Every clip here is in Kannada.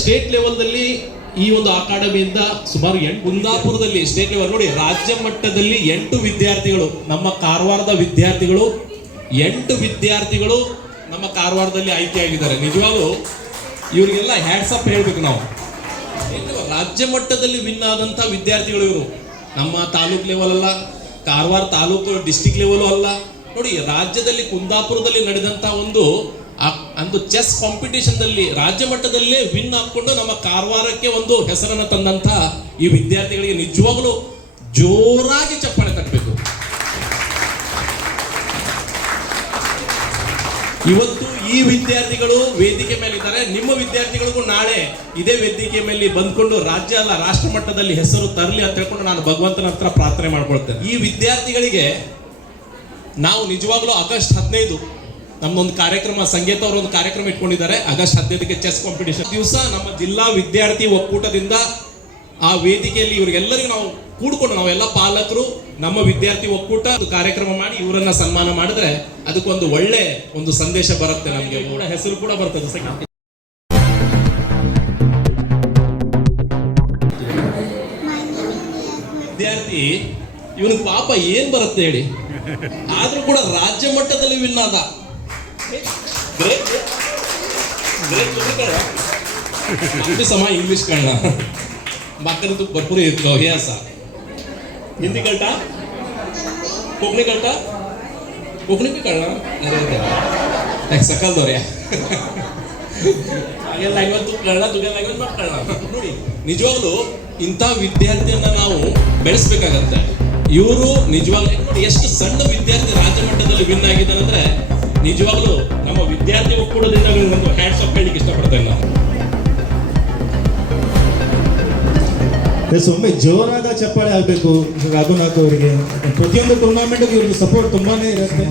ಸ್ಟೇಟ್ ಲೆವೆಲ್ದಲ್ಲಿ ಈ ಒಂದು ಅಕಾಡೆಮಿಯಿಂದ ಸುಮಾರು 8 ಕುಂದಾಪುರದಲ್ಲಿ ಸ್ಟೇಟ್ ಲೆವೆಲ್ ನೋಡಿ, ರಾಜ್ಯ ಮಟ್ಟದಲ್ಲಿ 8 ವಿದ್ಯಾರ್ಥಿಗಳು, ನಮ್ಮ ಕಾರವಾರದ ವಿದ್ಯಾರ್ಥಿಗಳು 8 ವಿದ್ಯಾರ್ಥಿಗಳು ನಮ್ಮ ಕಾರವಾರದಲ್ಲಿ ಆಯ್ಕೆಯಾಗಿದ್ದಾರೆ. ನಿಜವಾಗ್ಲೂ ಇವರಿಗೆಲ್ಲ ಹ್ಯಾಟ್ಸ್ ಅಪ್ ಹೇಳ್ಬೇಕು ನಾವು. ರಾಜ್ಯ ಮಟ್ಟದಲ್ಲಿ ವಿನ್ ಆದಂಥ ವಿದ್ಯಾರ್ಥಿಗಳು ಇವರು. ನಮ್ಮ ತಾಲೂಕ್ ಲೆವೆಲ್ ಅಲ್ಲ, ಕಾರವಾರ ತಾಲೂಕು ಡಿಸ್ಟಿಕ್ ಲೆವೆಲ್ ಅಲ್ಲ. ನೋಡಿ, ರಾಜ್ಯದಲ್ಲಿ ಕುಂದಾಪುರದಲ್ಲಿ ನಡೆದಂಥ ಒಂದು ಚೆಸ್ ಕಾಂಪಿಟೇಷನ್ದಲ್ಲಿ ರಾಜ್ಯ ಮಟ್ಟದಲ್ಲೇ ವಿನ್ ಹಾಕೊಂಡು ನಮ್ಮ ಕಾರವಾರಕ್ಕೆ ಒಂದು ಹೆಸರನ್ನು ತಂದಂಥ ಈ ವಿದ್ಯಾರ್ಥಿಗಳಿಗೆ ನಿಜವಾಗ್ಲೂ ಜೋರಾಗಿ ಚಪ್ಪಾಳೆ ತಟ್ಟಬೇಕು. ಇವತ್ತು ಈ ವಿದ್ಯಾರ್ಥಿಗಳು ವೇದಿಕೆ ಮೇಲೆ ಇದ್ದಾರೆ. ನಿಮ್ಮ ವಿದ್ಯಾರ್ಥಿಗಳಿಗೂ ನಾಳೆ ಇದೇ ವೇದಿಕೆ ಮೇಲೆ ಬಂದ್ಕೊಂಡು ರಾಜ್ಯ ಅಲ್ಲ ರಾಷ್ಟ್ರ ಮಟ್ಟದಲ್ಲಿ ಹೆಸರು ತರಲಿ ಅಂತ ಹೇಳ್ಕೊಂಡು ನಾನು ಭಗವಂತನ ಹತ್ರ ಪ್ರಾರ್ಥನೆ ಮಾಡ್ಕೊಳ್ತೇನೆ. ಈ ವಿದ್ಯಾರ್ಥಿಗಳಿಗೆ ನಾವು ನಿಜವಾಗ್ಲೂ ಆಗಸ್ಟ್ 15 ನಮ್ಮೊಂದು ಕಾರ್ಯಕ್ರಮ, ಸಂಗೀತ ಅವರು ಒಂದು ಕಾರ್ಯಕ್ರಮ ಇಟ್ಕೊಂಡಿದ್ದಾರೆ. ಆಗಸ್ಟ್ 15ಕ್ಕೆ ಚೆಸ್ ಕಾಂಪಿಟೇಷನ್ ದಿವಸ ನಮ್ಮ ಜಿಲ್ಲಾ ವಿದ್ಯಾರ್ಥಿ ಒಕ್ಕೂಟದಿಂದ ಆ ವೇದಿಕೆಯಲ್ಲಿ ಇವರಿಗೆಲ್ಲರಿಗೂ ನಾವು ಕೂಡ್ಕೊಂಡು, ನಾವೆಲ್ಲ ಪಾಲಕರು, ನಮ್ಮ ವಿದ್ಯಾರ್ಥಿ ಒಕ್ಕೂಟ ಕಾರ್ಯಕ್ರಮ ಮಾಡಿ ಇವರನ್ನ ಸನ್ಮಾನ ಮಾಡಿದ್ರೆ ಅದಕ್ಕೊಂದು ಒಳ್ಳೆ ಒಂದು ಸಂದೇಶ ಬರುತ್ತೆ. ನಮಗೆ ಕೂಡ ಹೆಸರು ಕೂಡ ಬರ್ತದೆ. ವಿದ್ಯಾರ್ಥಿ ಇವನಿಗೆ ಪಾಪ ಏನ್ ಬರುತ್ತೆ ಹೇಳಿ, ಆದ್ರೂ ಕೂಡ ರಾಜ್ಯ ಮಟ್ಟದಲ್ಲಿ ವಿನ್ ಆದ. समा इंग्लिश कळना म्हाका तू भरपूर येतलो हे आसा. हिंदी कळटा, कोंकणी कळटा, कोंकणी बी कळना. अरे सकल दौऱ्या ಹಾಗೆ ಲ್ಯಾಂಗ್ವೇಜ್ ತೂ ಕನ್ನಡ, ತುಗೆ ಲ್ಯಾಂಗ್ವೇಜ್ ಮಾತು ಕನ್ನಡ. ನೋಡಿ, ನಿಜವಾಗ್ಲೂ ಇಂಥ ವಿದ್ಯಾರ್ಥಿಯನ್ನ ನಾವು ಬೆಳೆಸ್ಬೇಕಾಗತ್ತೆ. ಇವರು ನಿಜವಾಗ್ಲೂ ನೋಡಿ ಎಷ್ಟು ಸಣ್ಣ ವಿದ್ಯಾರ್ಥಿ ರಾಜ್ಯ ಮಟ್ಟದಲ್ಲಿ ವಿನ್ ಆಗಿದ್ದಾರೆ ಅಂದ್ರೆ ನಿಜವಾಗ್ಲೂ ನಮ್ಮ ವಿದ್ಯಾರ್ಥಿ ಒಕ್ಕೂಟದಿಂದ ಒಂದು ಹ್ಯಾಟ್ಸ್ ಆಫ್ ಹೇಳಲಿಕ್ಕೆ ಇಷ್ಟಪಡ್ತೇನೆ ನಾನು. ಒಮ್ಮೆ ಜೋರಾದ ಚಪ್ಪಾಳೆ ಆಗಬೇಕು ರಘುನಾಥ್ ಅವರಿಗೆ. ಪ್ರತಿಯೊಂದು ಟೂರ್ನಾಮೆಂಟ್ಗೂ ಇವ್ರಿಗೆ ಸಪೋರ್ಟ್ ತುಂಬಾನೇ ಇರುತ್ತೆ.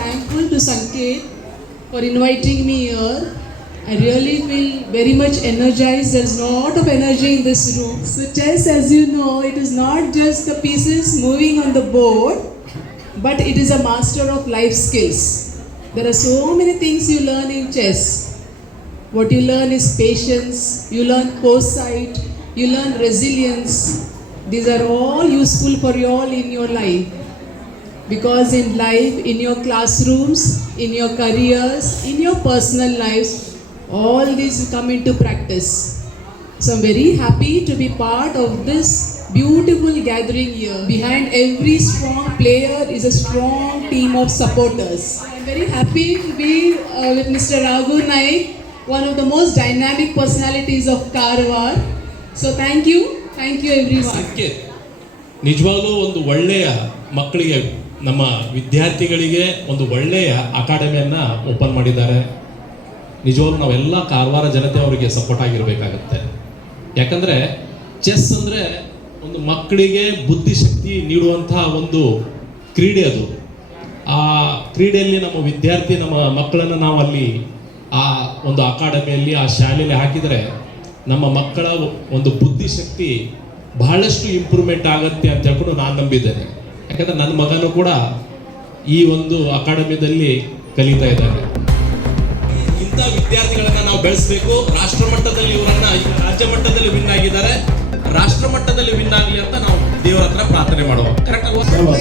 Thankful to Sanket for inviting me here. I really feel very much energized. There's a lot of energy in this room. So chess, as you know, it is not just the pieces moving on the board, but it is a master of life skills. There are so many things you learn in chess. What you learn is patience, you learn foresight, you learn resilience. These are all useful for you all in your life. Because in life, in your classrooms, in your careers, in your personal lives, all these come into practice. So I'm very happy to be part of this beautiful gathering here. Behind every strong player is a strong team of supporters. I'm very happy to be with Mr. Raghu Naik, one of the most dynamic personalities of Karwar. So thank you everyone. ನಿಜವಾಗ್ಲೂ ಒಂದು ಒಳ್ಳೆಯ ಮಕ್ಕಳಿಗೆ, ನಮ್ಮ ವಿದ್ಯಾರ್ಥಿಗಳಿಗೆ ಒಂದು ಒಳ್ಳೆಯ ಅಕಾಡೆಮಿಯನ್ನು ಓಪನ್ ಮಾಡಿದ್ದಾರೆ. ನಿಜವಾಗ್ಲೂ ನಾವೆಲ್ಲ ಕಾರವಾರ ಜನತೆ ಅವರಿಗೆ ಸಪೋರ್ಟ್ ಆಗಿರಬೇಕಾಗತ್ತೆ. ಯಾಕಂದರೆ ಚೆಸ್ ಅಂದರೆ ಒಂದು ಮಕ್ಕಳಿಗೆ ಬುದ್ಧಿಶಕ್ತಿ ನೀಡುವಂತಹ ಒಂದು ಕ್ರೀಡೆ. ಅದು ಆ ಕ್ರೀಡೆಯಲ್ಲಿ ನಮ್ಮ ವಿದ್ಯಾರ್ಥಿ, ನಮ್ಮ ಮಕ್ಕಳನ್ನು ನಾವು ಅಲ್ಲಿ ಆ ಒಂದು ಅಕಾಡೆಮಿಯಲ್ಲಿ, ಆ ಶಾಲೆಯಲ್ಲಿ ಹಾಕಿದರೆ ನಮ್ಮ ಮಕ್ಕಳ ಒಂದು ಬುದ್ಧಿಶಕ್ತಿ ಬಹಳಷ್ಟು ಇಂಪ್ರೂವ್ಮೆಂಟ್ ಆಗುತ್ತೆ ಅಂತ ಹೇಳ್ಕೊಂಡು ನಾನು ನಂಬಿದ್ದೇನೆ. ಯಾಕಂದರೆ ನನ್ನ ಮಗನೂ ಕೂಡ ಈ ಒಂದು ಅಕಾಡೆಮಿದಲ್ಲಿ ಕಲಿತಾ ಇದ್ದಾರೆ. ಇಂಥ ವಿದ್ಯಾರ್ಥಿಗಳನ್ನ ನಾವು ಬೆಳೆಸಬೇಕು. ರಾಷ್ಟ್ರ ಮಟ್ಟದಲ್ಲಿ ಇವರನ್ನ, ರಾಜ್ಯ ಮಟ್ಟದಲ್ಲಿ ವಿನ್ ಆಗಿದ್ದಾರೆ, ರಾಷ್ಟ್ರ ಮಟ್ಟದಲ್ಲಿ ವಿನ್ ಆಗಲಿ ಅಂತ ನಾವು ದೇವರ ಹತ್ರ ಪ್ರಾರ್ಥನೆ ಮಾಡುವ. ಕರೆಕ್ಟ್ ಅಲ್ವಾ?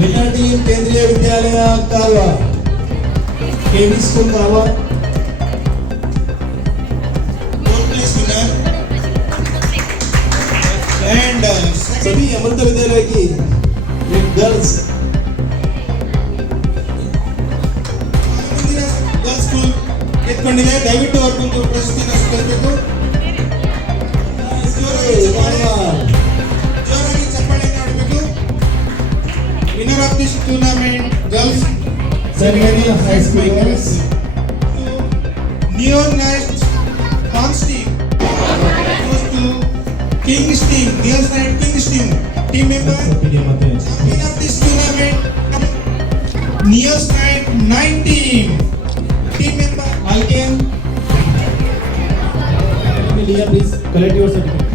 Winner team Kendriya Vidyalaya Karwar, KV school Karwar. Fourth place winner and सभी अमृत विद्यालय की गर्ल्स गर्ल्स स्कूल ಎತ್ಕೊಂಡಿದೆ. ದಯವಿಟ್ಟು ಅವ್ರಿಗೊಂದು ಪ್ರಶಸ್ತಿನ ಸ್ವೀಕರಿಸಬೇಕು. ಜೋರಾಗಿ ಚಪ್ಪಾಳೆ ಮಾಡಬೇಕು. Winner of this tournament, girls Sargania High School girls. Neonest Hans team goes to King's team. Neonest King's team member. Champion of this tournament, Neonest 9 team. Team member Alken. Liya, please collect your certificate.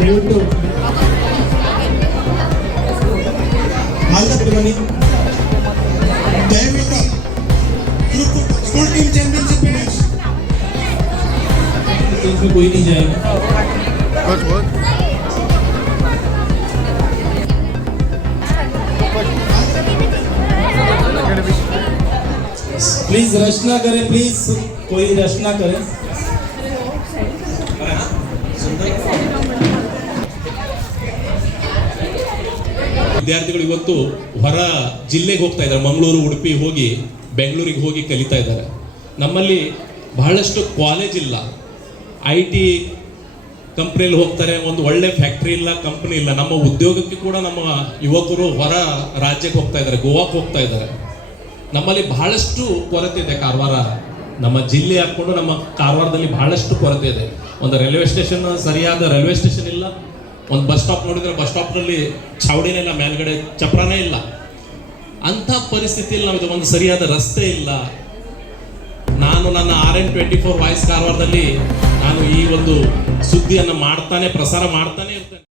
ದಯವಿಟ್ಟು Malda Mani. David. Group school team championship finish. इसमें कोई नहीं जाएगा. प्लीज रश ना करें, प्लीज कोई रश ना करें. ವಿದ್ಯಾರ್ಥಿಗಳು ಇವತ್ತು ಹೊರ ಜಿಲ್ಲೆಗೆ ಹೋಗ್ತಾ ಇದ್ದಾರೆ. ಮಂಗಳೂರು, ಉಡುಪಿ ಹೋಗಿ ಬೆಂಗಳೂರಿಗೆ ಹೋಗಿ ಕಲಿತಾ ಇದ್ದಾರೆ. ನಮ್ಮಲ್ಲಿ ಬಹಳಷ್ಟು ಕಾಲೇಜ್ ಇಲ್ಲ. IT ಕಂಪ್ನಿಯಲ್ಲಿ ಹೋಗ್ತಾರೆ, ಒಂದು ಒಳ್ಳೆ ಫ್ಯಾಕ್ಟ್ರಿ ಇಲ್ಲ, ಕಂಪ್ನಿ ಇಲ್ಲ. ನಮ್ಮ ಉದ್ಯೋಗಕ್ಕೆ ಕೂಡ ನಮ್ಮ ಯುವಕರು ಹೊರ ರಾಜ್ಯಕ್ಕೆ ಹೋಗ್ತಾ ಇದ್ದಾರೆ, ಗೋವಾಕ್ಕೆ ಹೋಗ್ತಾ ಇದ್ದಾರೆ. ನಮ್ಮಲ್ಲಿ ಬಹಳಷ್ಟು ಕೊರತೆ ಇದೆ. ಕಾರವಾರ ನಮ್ಮ ಜಿಲ್ಲೆ ಹಾಕ್ಕೊಂಡು ನಮ್ಮ ಕಾರವಾರದಲ್ಲಿ ಬಹಳಷ್ಟು ಕೊರತೆ ಇದೆ. ಒಂದು ರೈಲ್ವೆ ಸ್ಟೇಷನ್, ಸರಿಯಾದ ರೈಲ್ವೆ ಸ್ಟೇಷನ್ ಇಲ್ಲ. ಒಂದು ಬಸ್ ಸ್ಟಾಪ್ ನೋಡಿದ್ರೆ ಬಸ್ ಸ್ಟಾಪ್ನಲ್ಲಿ ಛಾವಣಿನೇ ಇಲ್ಲ, ಮೇಲ್ಗಡೆ ಚಪ್ರನೇ ಇಲ್ಲ. ಅಂಥ ಪರಿಸ್ಥಿತಿಯಲ್ಲಿ ನಾವು ಒಂದು ಸರಿಯಾದ ರಸ್ತೆ ಇಲ್ಲ. ನಾನು ನನ್ನ RN24 ವಾಯ್ಸ್ ಕಾರವಾರದಲ್ಲಿ ನಾನು ಈ ಒಂದು ಸುದ್ದಿಯನ್ನು ಪ್ರಸಾರ ಮಾಡ್ತಾನೆ ಇರ್ತೇನೆ.